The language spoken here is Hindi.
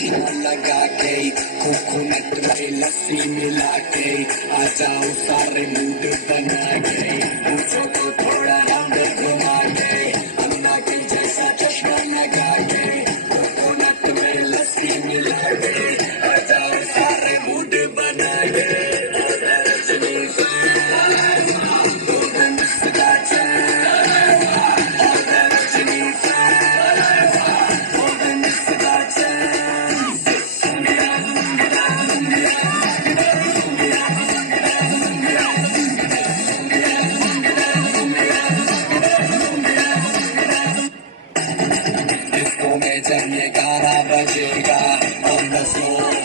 चश्मा लगा के कोकोनट में लस्सी मिला के आ जाओ सारे मूड बना के पूछो तो थोड़ा राउंड घुमा के अन्ना के जैसा चश्मा लगा के कोकोनट में लस्सी मिला के आ जाओ सारे मूड बना के जब ये 11 बजेगा on the floor